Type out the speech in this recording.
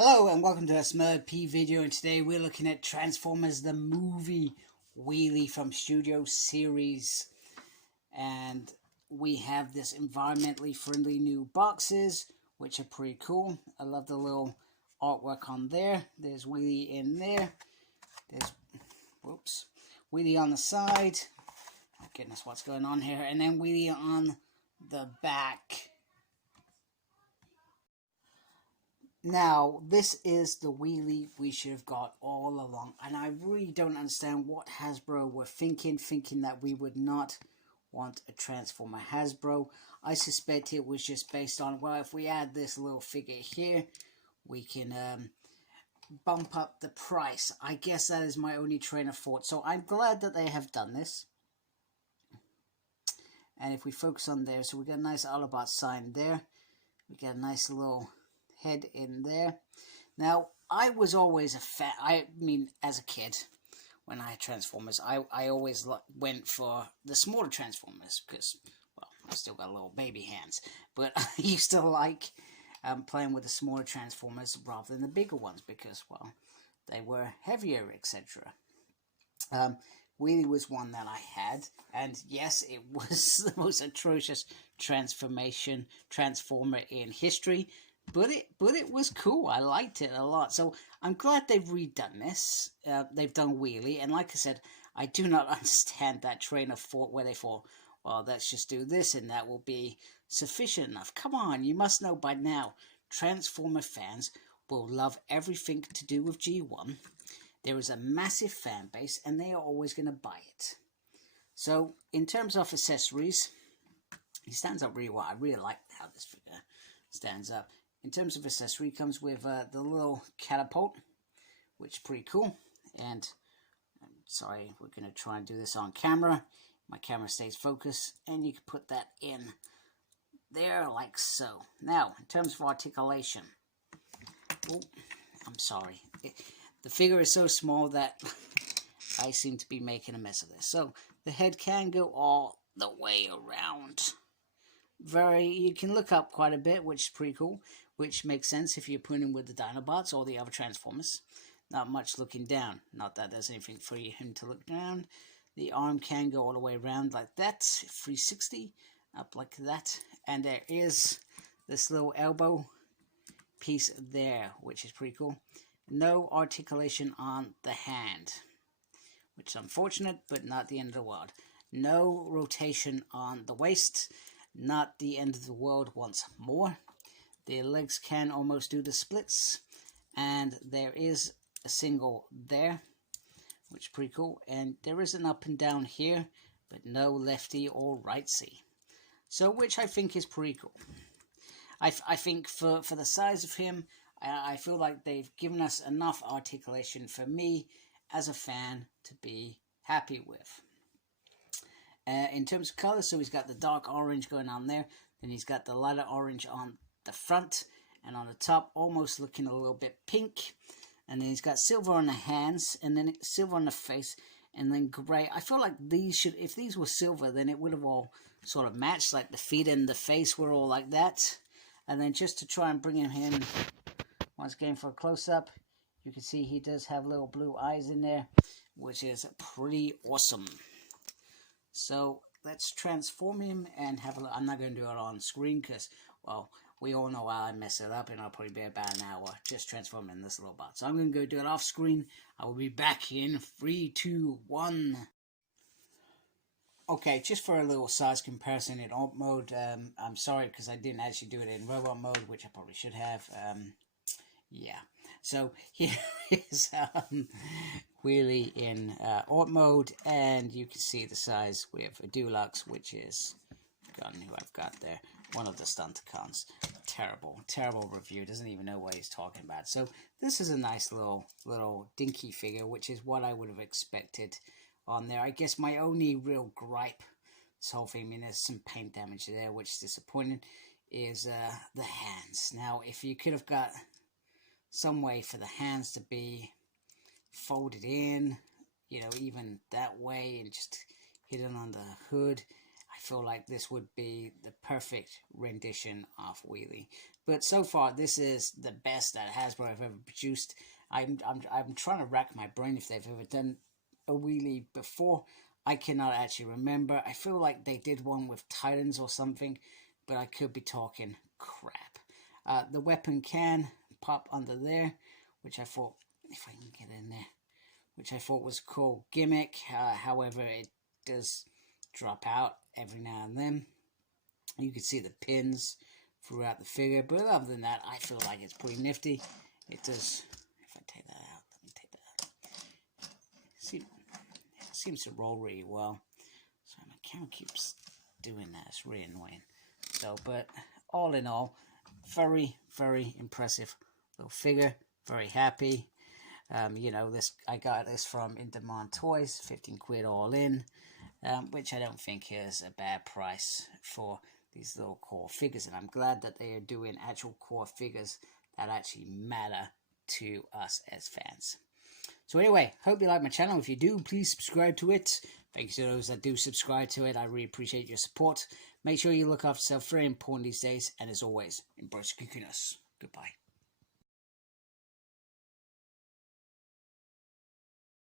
Hello and welcome to a Smurd P video, and today we're looking at Transformers the movie Wheelie from Studio Series. And we have this environmentally friendly new boxes, which are pretty cool. I love the little artwork on there. There's Wheelie in there. There's, whoops, Wheelie on the side. Oh goodness, what's going on here? And then Wheelie on the back. Now, this is the Wheelie we should have got all along, and I really don't understand what Hasbro were thinking that we would not want a Transformer. Hasbro, I suspect it was just based on, well, if we add this little figure here, we can bump up the price. I guess that is my only train of thought, so I'm glad that they have done this. And if we focus on there, so we got a nice Autobot sign there, we got a nice little head in there. Now, I was always a fan. I mean, as a kid, when I had Transformers, I always went for the smaller Transformers because, well, I still got little baby hands. But I used to like playing with the smaller Transformers rather than the bigger ones because, well, they were heavier, etc. Wheelie was one that I had, and yes, it was the most atrocious transformer in history. But it was cool. I liked it a lot. So I'm glad they've redone this. They've done Wheelie. And like I said, I do not understand that train of thought where they thought, well, let's just do this and that will be sufficient enough. Come on, you must know by now. Transformer fans will love everything to do with G1. There is a massive fan base and they are always going to buy it. So in terms of accessories, he stands up really well. I really like how this figure stands up. In terms of accessory, comes with the little catapult, which is pretty cool. And I'm sorry, we're going to try and do this on camera. My camera stays focused, and you can put that in there like so. Now, in terms of articulation, oh, I'm sorry. The figure is so small that I seem to be making a mess of this. So the head can go all the way around. You can look up quite a bit, which is pretty cool, which makes sense if you're putting with the Dinobots or the other Transformers. Not much looking down. Not that there's anything for him to look down. The arm can go all the way around like that, 360, up like that. And there is this little elbow piece there, which is pretty cool. No articulation on the hand, which is unfortunate, but not the end of the world. No rotation on the waist. Not the end of the world once more. The legs can almost do the splits. And there is a single there, which is pretty cool. And there is an up and down here, but no lefty or rightsy. So, which I think is pretty cool. I think for the size of him, I feel like they've given us enough articulation for me as a fan to be happy with. In terms of color, so he's got the dark orange going on there, then he's got the lighter orange on the front, and on the top almost looking a little bit pink, and then he's got silver on the hands, and then silver on the face, and then grey. I feel like these should, if these were silver, then it would have all sort of matched, like the feet and the face were all like that. And then just to try and bring him in once again for a close-up, you can see he does have little blue eyes in there, which is pretty awesome. So let's transform him and have a look. I'm not going to do it on screen because, well, we all know how I mess it up, and I'll probably be about an hour just transforming this little bot. So I'm going to go do it off screen. I will be back in 3, 2, 1. Okay, just for a little size comparison in alt mode, I'm sorry because I didn't actually do it in robot mode, which I probably should have. Yeah, so here is Wheelie in alt mode, and you can see the size with a Deluxe, which is who I've got there, one of the Stunticons. Terrible review, doesn't even know what he's talking about. So this is a nice little dinky figure, which is what I would have expected on there. I guess my only real gripe, this whole thing, I mean, there's some paint damage there, which is disappointing, is the hands. Now, if you could have got some way for the hands to be folded in, you know, even that way, and just hidden on the hood, I feel like this would be the perfect rendition of Wheelie. But so far, this is the best that Hasbro have ever produced. I'm trying to rack my brain if they've ever done a Wheelie before. I cannot actually remember. I feel like they did one with Titans or something, but I could be talking crap. The weapon can pop under there, which I thought, if I can get in there, which I thought was a cool gimmick. However, it does drop out every now and then. You can see the pins throughout the figure, but other than that, I feel like it's pretty nifty. It does, if I take that out, let me take that out. See, it seems to roll really well. So my camera keeps doing that, it's really annoying. So, but all in all, very, very impressive little figure. Very happy. You know, this I got this from In Demand Toys, 15 quid all in, which I don't think is a bad price for these little core figures, and I'm glad that they are doing actual core figures that actually matter to us as fans. So anyway, hope you like my channel. If you do, please subscribe to it. Thanks to those that do subscribe to it. I really appreciate your support. Make sure you look after yourself. Very important these days. And as always, embrace geekiness. Goodbye.